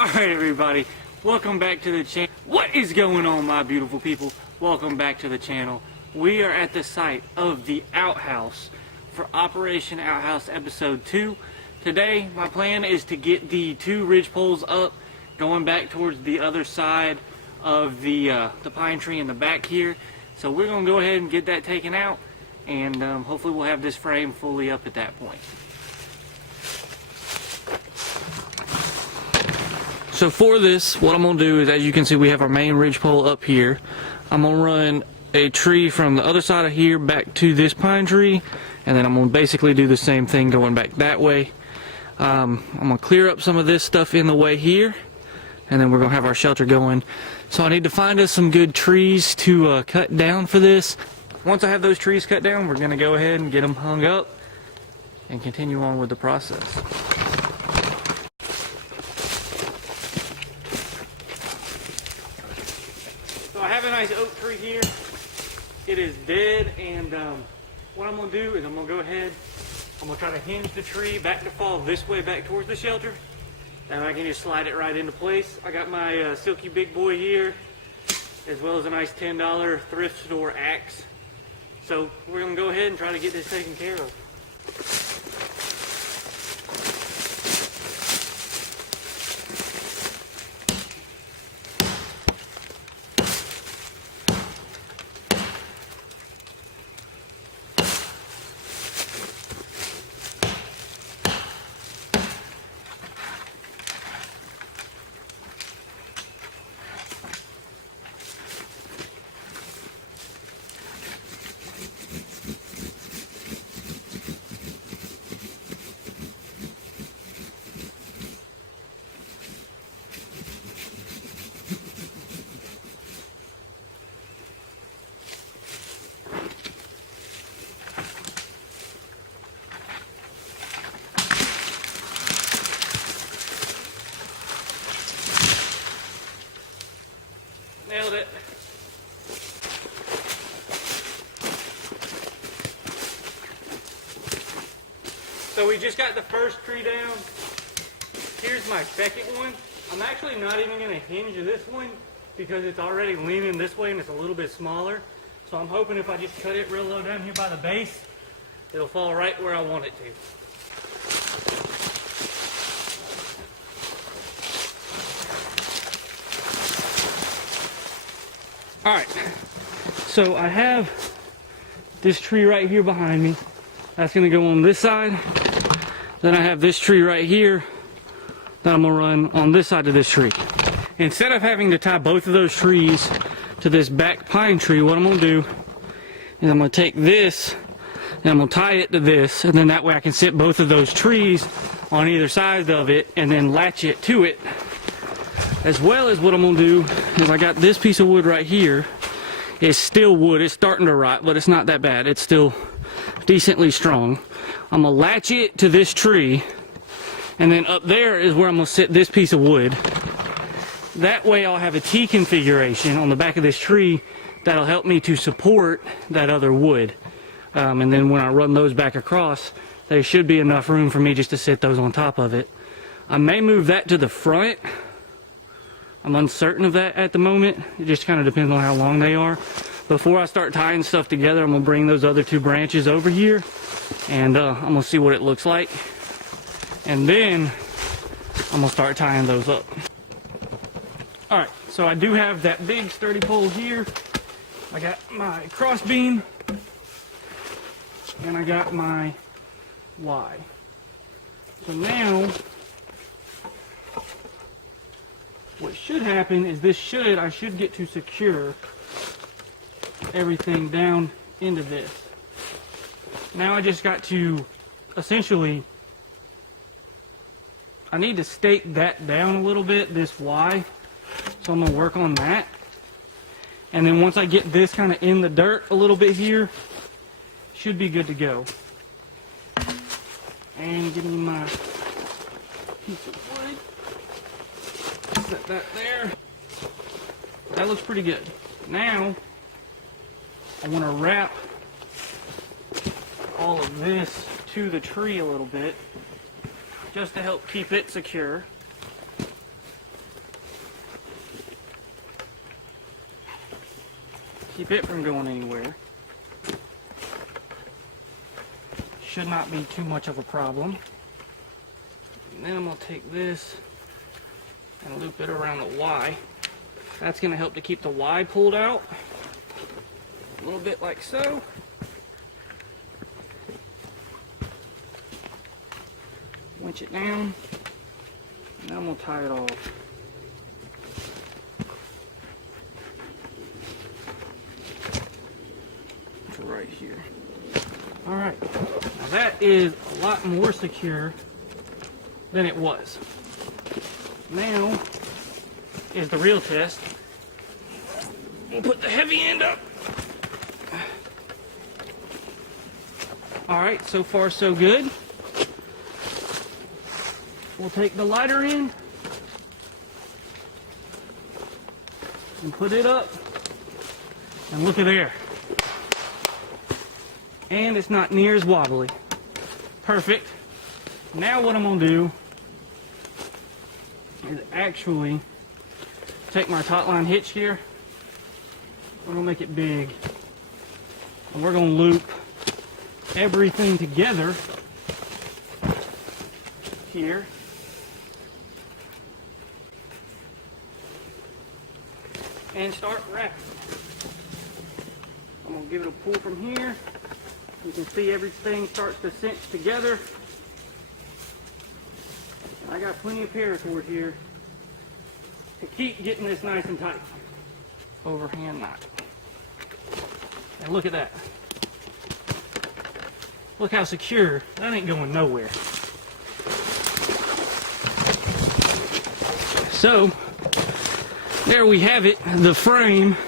Alright everybody, welcome back to the channel. What is going on, my beautiful people? Welcome back to the channel. We are at the site of the Outhouse for Operation Outhouse Episode 2. Today, my plan is to get the 2 ridge poles up, going back towards the other side of the pine tree in the back here. So we're going to go ahead and get that taken out, and hopefully we'll have this frame fully up at that point. So for this, what I'm going to do is, as you can see, we have our main ridge pole up here. I'm going to run a tree from the other side of here back to this pine tree, and then I'm going to basically do the same thing going back that way. I'm going to clear up some of this stuff in the way here, and then we're going to have our shelter going. So I need to find us some good trees to cut down for this. Once I have those trees cut down, we're going to go ahead and get them hung up and continue on with the process. So I have a nice oak tree here. It is dead, and what I'm going to do is I'm going to go ahead, I'm going to try to hinge the tree back to fall this way back towards the shelter. And I can just slide it right into place. I got my Silky Big Boy here, as well as a nice $10 thrift store axe. So we're going to go ahead and try to get this taken care of. Nailed it. So we just got the first tree down. Here's my second one. I'm actually not even going to hinge this one because it's already leaning this way and it's a little bit smaller. So I'm hoping if I just cut it real low down here by the base, it'll fall right where I want it to. Alright, so I have this tree right here behind me. That's going to go on this side. Then I have this tree right here that I'm going to run on this side of this tree. Instead of having to tie both of those trees to this back pine tree, what I'm going to do is I'm going to take this and I'm going to tie it to this, and then that way I can sit both of those trees on either side of it and then latch it to it. As well as what I'm going to do is I got this piece of wood right here. It's still wood. It's starting to rot, but it's not that bad. It's still decently strong. I'm going to latch it to this tree, and then up there is where I'm going to sit this piece of wood. That way I'll have a T configuration on the back of this tree that'll help me to support that other wood. And then when I run those back across, there should be enough room for me just to sit those on top of it. I may move that to the front. I'm uncertain of that at the moment. It just kind of depends on how long they are. Before I start tying stuff together, I'm going to bring those other 2 branches over here, and I'm going to see what it looks like. And then I'm going to start tying those up. Alright, so I do have that big sturdy pole here. I got my cross beam, and I got my Y. So now, what should happen is I should get to secure everything down into this. Now I just got to essentially, I need to stake that down a little bit, this Y. So I'm going to work on that. And then once I get this kind of in the dirt a little bit here, should be good to go. And give me my piece of wood. Set that there. That looks pretty good. Now, I want to wrap all of this to the tree a little bit, just to help keep it secure. keep it from going anywhere. Should not be too much of a problem. And then I'm going to take this and loop it around the Y. That's going to help to keep the Y pulled out. A little bit like so. Winch it down. Now I'm going to tie it off. To right here. Alright. Now that is a lot more secure than it was. Now is the real test. We'll put the heavy end up. Alright, so far so good. We'll take the lighter end and put it up. And look at there. And it's not near as wobbly. Perfect. Now what I'm going to do is actually take my taut line hitch here. We're going to make it big. And we're going to loop everything together here. And start wrapping. I'm going to give it a pull from here. You can see everything starts to cinch together. I got plenty of paracord here to keep getting this nice and tight. Overhand knot. And look at that. Look how secure. That ain't going nowhere. So, there we have it, the frame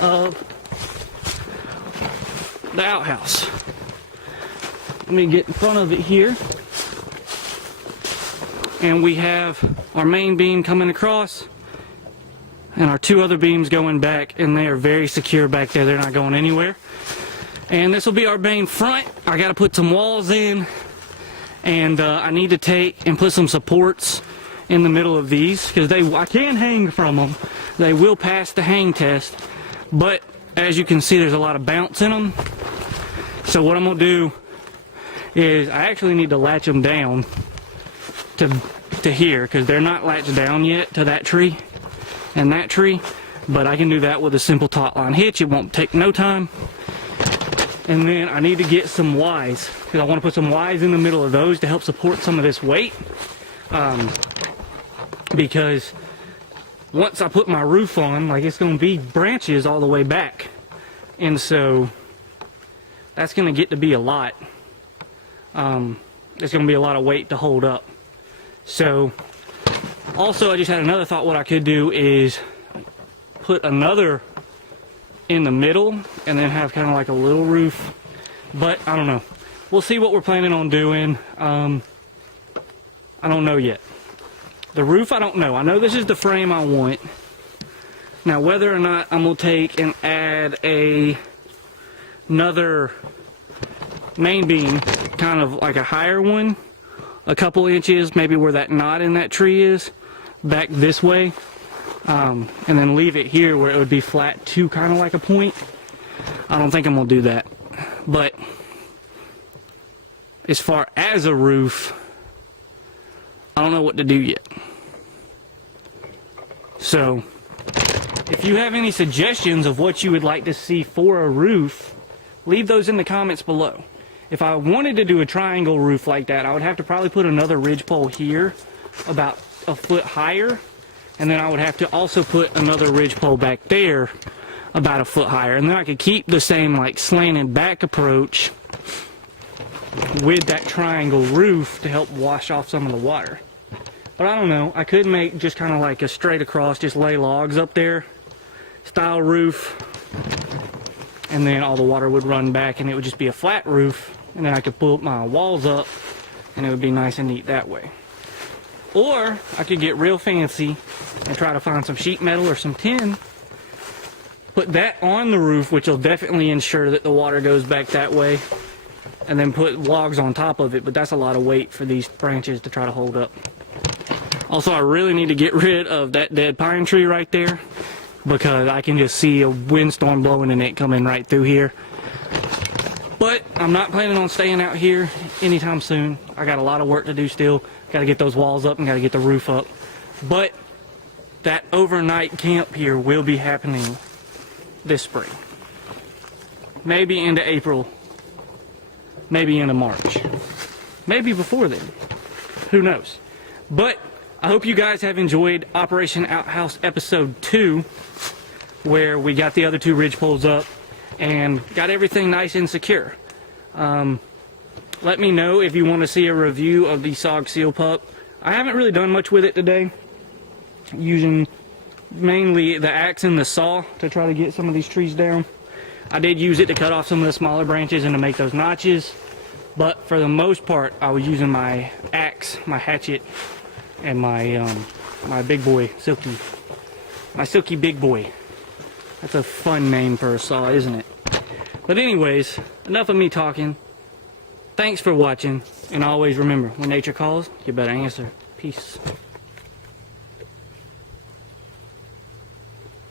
of the outhouse. Let me get in front of it here. And we have our main beam coming across and our two other beams going back, and they are very secure back there. They're not going anywhere. And this will be our main front. I got to put some walls in, and I need to take and put some supports in the middle of these because I can hang from them. They will pass the hang test, but as you can see, there's a lot of bounce in them. So what I'm going to do is I actually need to latch them down to here because they're not latched down yet to that tree and that tree, but I can do that with a simple taut line hitch. It won't take no time. And then I need to get some Ys because I want to put some Ys in the middle of those to help support some of this weight. Because once I put my roof on, like, it's going to be branches all the way back, and so that's going to get to be a lot. It's going to be a lot of weight to hold up. So also I just had another thought. What I could do is put another in the middle and then have kind of like a little roof, but I don't know. We'll see what we're planning on doing. I don't know yet. The roof, I don't know. I know this is the frame I want. Now whether or not I'm going to take and add another main beam, kind of like a higher one, a couple inches, maybe where that knot in that tree is, back this way, and then leave it here where it would be flat to kind of like a point. I don't think I'm going to do that. But as far as a roof, I don't know what to do yet. So if you have any suggestions of what you would like to see for a roof, leave those in the comments below. If I wanted to do a triangle roof like that, I would have to probably put another ridgepole here about a foot higher, and then I would have to also put another ridgepole back there about a foot higher, and then I could keep the same like slanted back approach with that triangle roof to help wash off some of the water. But I don't know, I could make just kind of like a straight across, just lay logs up there style roof, and then all the water would run back and it would just be a flat roof, and then I could pull my walls up and it would be nice and neat that way. Or I could get real fancy and try to find some sheet metal or some tin, put that on the roof, which will definitely ensure that the water goes back that way, and then put logs on top of it, but that's a lot of weight for these branches to try to hold up. Also, I really need to get rid of that dead pine tree right there. because I can just see a windstorm blowing and it coming right through here. But I'm not planning on staying out here anytime soon. I got a lot of work to do still. Got to get those walls up and got to get the roof up. But that overnight camp here will be happening this spring. Maybe into April. Maybe into March. Maybe before then. Who knows? But I hope you guys have enjoyed Operation Outhouse Episode 2, where we got the other 2 ridge poles up and got everything nice and secure. Let me know if you want to see a review of the SOG Seal Pup. I haven't really done much with it today, using mainly the axe and the saw to try to get some of these trees down. I did use it to cut off some of the smaller branches and to make those notches, but for the most part I was using my axe, my hatchet, and my my big boy Silky. My Silky Big Boy. That's a fun name for a saw, isn't it? But anyways, enough of me talking. Thanks for watching, and always remember, when nature calls, you better answer. Peace.